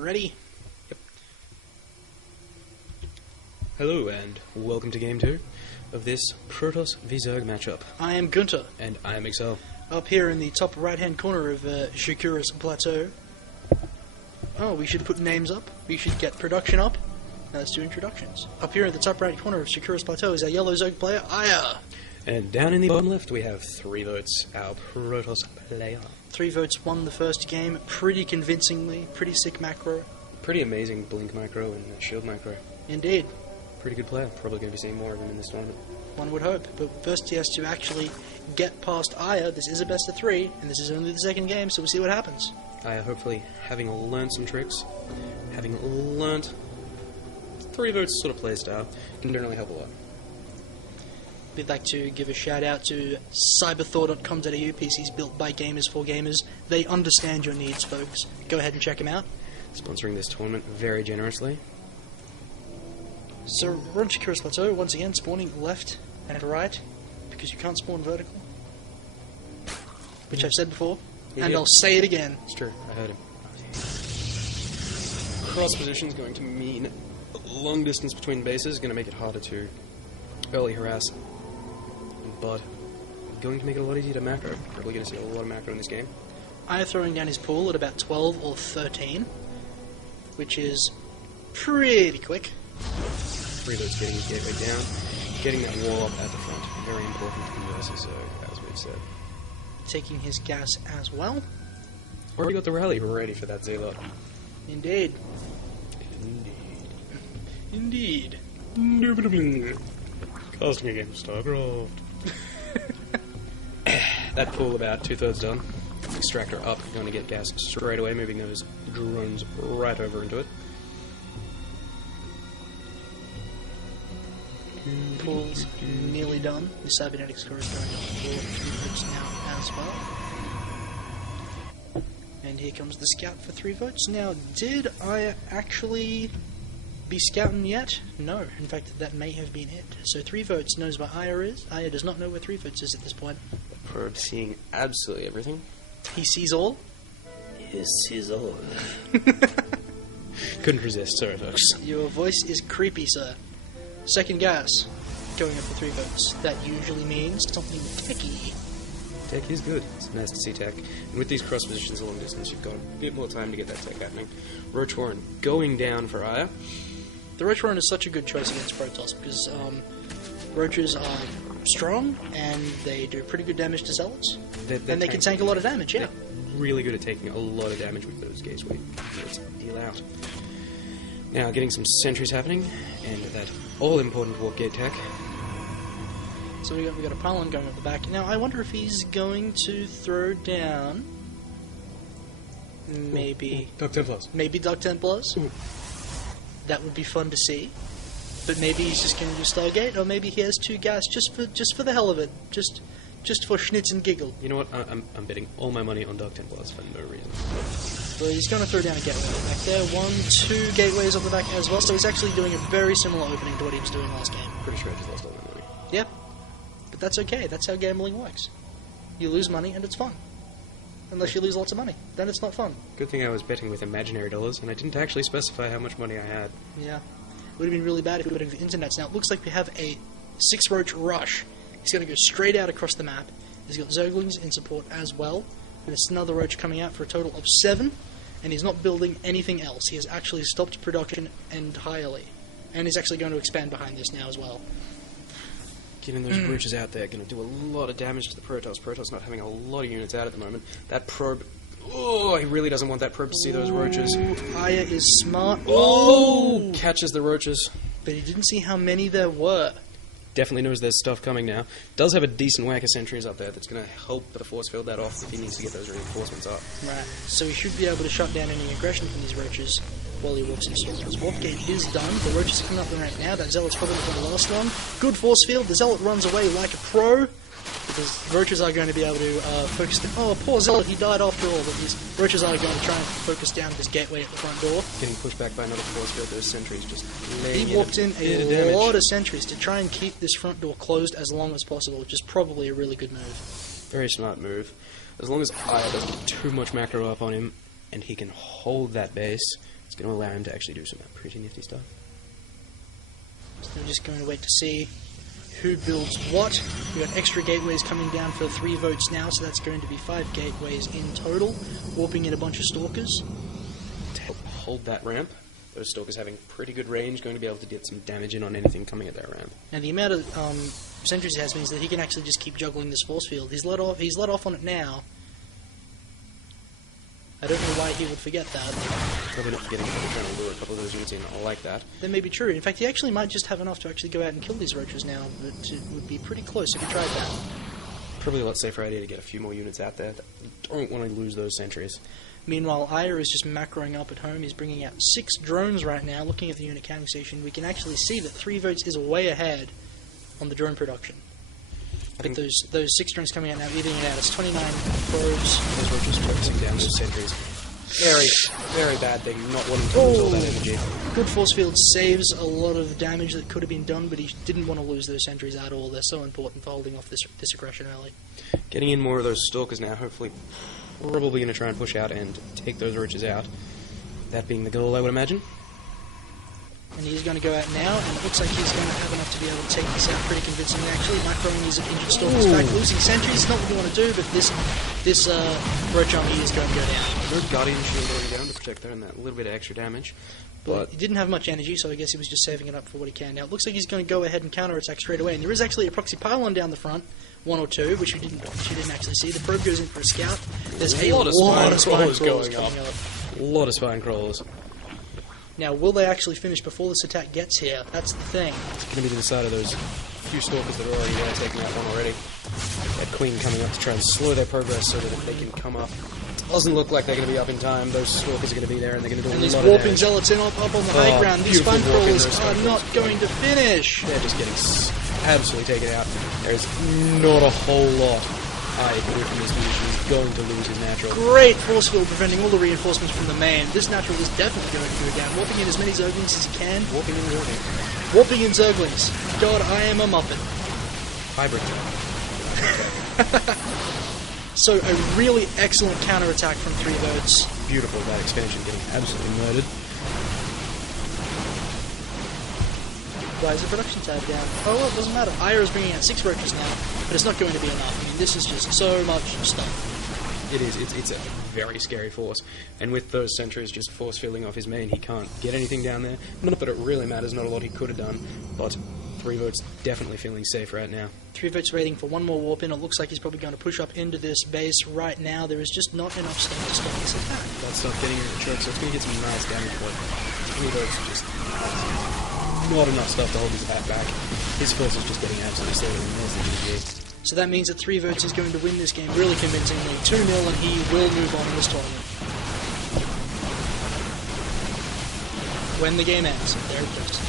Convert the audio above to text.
Ready? Yep. Hello and welcome to Game 2 of this Protoss v Zerg matchup. I am Gunter. And I am Excel. Up here in the top right-hand corner of Shakura's Plateau. Oh, we should put names up. We should get production up. Now let's do introductions. Up here in the top right corner of Shakura's Plateau is our yellow Zerg player, Aiya. And down in the bottom left we have ThreeVotes, our Protoss player. ThreeVotes won the first game pretty convincingly. Pretty sick macro. Pretty amazing blink macro and shield macro. Indeed. Pretty good player. Probably going to be seeing more of him in this tournament. One would hope. But first he has to actually get past Aiya. This is a best of 3, and this is only the second game, so we'll see what happens. Aiya, hopefully, having learned some tricks, having learnt ThreeVotes sort of play style, can generally help a lot. We'd like to give a shout out to cyberthor.com.au, PCs built by gamers for gamers. They understand your needs, folks. Go ahead and check them out. Sponsoring this tournament very generously. So, we're on Shakura's Plateau, once again, spawning left and right, because you can't spawn vertical. Which I've said before, and I'll say it again. It's true, I heard him. Cross position is going to mean long distance between bases, going to make it harder to early harass, but going to make it a lot easier to macro. Probably going to see a lot of macro in this game. I'm throwing down his pool at about 12 or 13, which is pretty quick. ThreeVotes getting his gateway down, getting that wall up at the front. Very important to the versus, as we've said. Taking his gas as well. Already got the rally ready for that Zealot. Indeed. Indeed. Indubitably. Casting against StarCraft. That pool about 2/3 done. Extractor up, going to get gas straight away, moving those drones right over into it. Pool's nearly done. The cybernetics core is going up for ThreeVotes now as well. And here comes the scout for ThreeVotes. Now, did I actually be scouting yet? No. In fact, that may have been it. So ThreeVotes knows where Aiya is. Aiya does not know where ThreeVotes is at this point. Probe seeing absolutely everything. He sees all? He sees all. Couldn't resist, sorry folks. Your voice is creepy, sir. Second gas, going up for ThreeVotes. That usually means something techy. Tech is good. It's nice to see tech. And with these cross positions a long distance, you've got a bit more time to get that tech happening. Roach Warren going down for Aiya. The Roach Warren is such a good choice against Protoss because Roaches are strong and they do pretty good damage to Zealots. And they can tank a lot of damage, yeah. They're really good at taking a lot of damage with those gateway. Let's deal out. Now, getting some sentries happening, and that all-important warp gate tech. So we got a pylon going up the back. Now, I wonder if he's going to throw down... Maybe... Dark Templars. Maybe Dark Templars. Ooh. That would be fun to see. But maybe he's just going to do Stargate, or maybe he has 2 gas just for the hell of it. Just for schnitz and giggle. You know what? I'm betting all my money on Dark Templars for no reason. Well, he's going to throw down a gateway back there. 1, 2 gateways on the back as well. So he's actually doing a very similar opening to what he was doing last game. Pretty sure I just lost all my money. Yep. But that's okay. That's how gambling works. You lose money and it's fun. Unless you lose lots of money. Then it's not fun. Good thing I was betting with imaginary dollars, and I didn't actually specify how much money I had. Yeah. It would have been really bad if we went over the internets. Now, it looks like we have a 6-roach rush. He's going to go straight out across the map. He's got Zerglings in support as well. And there's another roach coming out for a total of 7. And he's not building anything else. He has actually stopped production entirely. And he's actually going to expand behind this now as well. Getting those roaches out there, going to do a lot of damage to the Protoss. Protoss not having a lot of units out at the moment. That probe... Oh, he really doesn't want that probe to see those roaches. Aiya is smart. Oh! Catches the roaches. But he didn't see how many there were. Definitely knows there's stuff coming now. Does have a decent whack of sentries up there that's going to help the force field that off if he needs to get those reinforcements up. Right. So he should be able to shut down any aggression from these roaches while he walks into his warp gate is done. The roaches are coming up the ramp now. That Zealot's probably not the last one. Good force field. The Zealot runs away like a pro. Because roaches are going to be able to focus... Oh, poor Zealot, he died after all. But these roaches are going to try and focus down this gateway at the front door. Getting pushed back by another force field. Those sentries just laying He walked in a lot of sentries to try and keep this front door closed as long as possible, which is probably a really good move. Very smart move. As long as Aiya doesn't get too much macro up on him, and he can hold that base, it's going to allow him to actually do some pretty nifty stuff. So we're just going to wait to see who builds what. We've got extra gateways coming down for 3 votes now, so that's going to be 5 gateways in total, warping in a bunch of stalkers. To help hold that ramp, those stalkers having pretty good range, going to be able to get some damage in on anything coming at that ramp. Now the amount of sentries he has means that he can actually just keep juggling this force field. He's let off on it now. I don't know why he would forget that. Probably not forgetting that we're trying to lure a couple of those units in like that. That may be true. In fact, he actually might just have enough to actually go out and kill these roaches now, but it would be pretty close if he tried that. Probably a lot safer idea to get a few more units out there. Don't want to lose those sentries. Meanwhile, Aiya is just macroing up at home. He's bringing out 6 drones right now. Looking at the unit counting station, we can actually see that 3 votes is way ahead on the drone production. But those 6 drones coming out now, eating it out. It's 29 probes. Those roaches focusing down those sentries. Very, very bad thing, not wanting to lose all that energy. Good force field saves a lot of damage that could have been done, but he didn't want to lose those sentries at all. They're so important for holding off this aggression early. Getting in more of those stalkers now, hopefully, probably going to try and push out and take those roaches out. That being the goal, I would imagine. And he's going to go out now, and it looks like he's going to have enough to be able to take this out pretty convincingly. Actually, macroing his injured stalkers back, losing sentries is not what you want to do, but this roach army is going to go down. Good Guardian shield going down to protect there and that little bit of extra damage. But he didn't have much energy, so I guess he was just saving it up for what he can. Now, it looks like he's going to go ahead and counterattack straight away, and there is actually a proxy pylon down the front, 1 or 2, which you didn't actually see. The probe goes in for a scout. There's a lot of spine crawlers going up. A lot of spine crawlers. Now, will they actually finish before this attack gets here? That's the thing. It's going to be to the side of those few stalkers that are already there, taking out one already. That Queen coming up to try and slow their progress so that they can come up. Doesn't look like they're going to be up in time. Those stalkers are going to be there and they're going to do a lot of damage. And these warping zealots in up on the high ground. These spine crawlers are not going to finish. They're just getting absolutely taken out. There's not a whole lot Aiya can do from this position. He's going to lose his natural. Great force field preventing all the reinforcements from the main. This natural is definitely going to go down. Warping in as many Zerglings as he can. Warping in warping. Warping in Zerglings. God, I am a Muppet. Hybrid. So a really excellent counterattack from 3 votes. Beautiful, that expansion getting absolutely murdered. Why is the production tab down? Oh well, it doesn't matter. Aiya is bringing out 6 roaches now, but it's not going to be enough. I mean, this is just so much stuff. It is. It's a very scary force. And with those sentries just force filling off his main, he can't get anything down there. Not that it really matters, not a lot he could have done, but 3 votes definitely feeling safe right now. 3 votes waiting for 1 more warp in. It looks like he's probably going to push up into this base right now. There is just not enough stuff to stop this attack. That stuff getting in the choke, so it's going to get some nice damage, but 3 votes just not enough stuff to hold his attack back. His force is just getting absolutely slaughtered in this. So that means that 3 votes is going to win this game really convincingly. 2-0, and he will move on in this tournament. When the game ends. There it goes.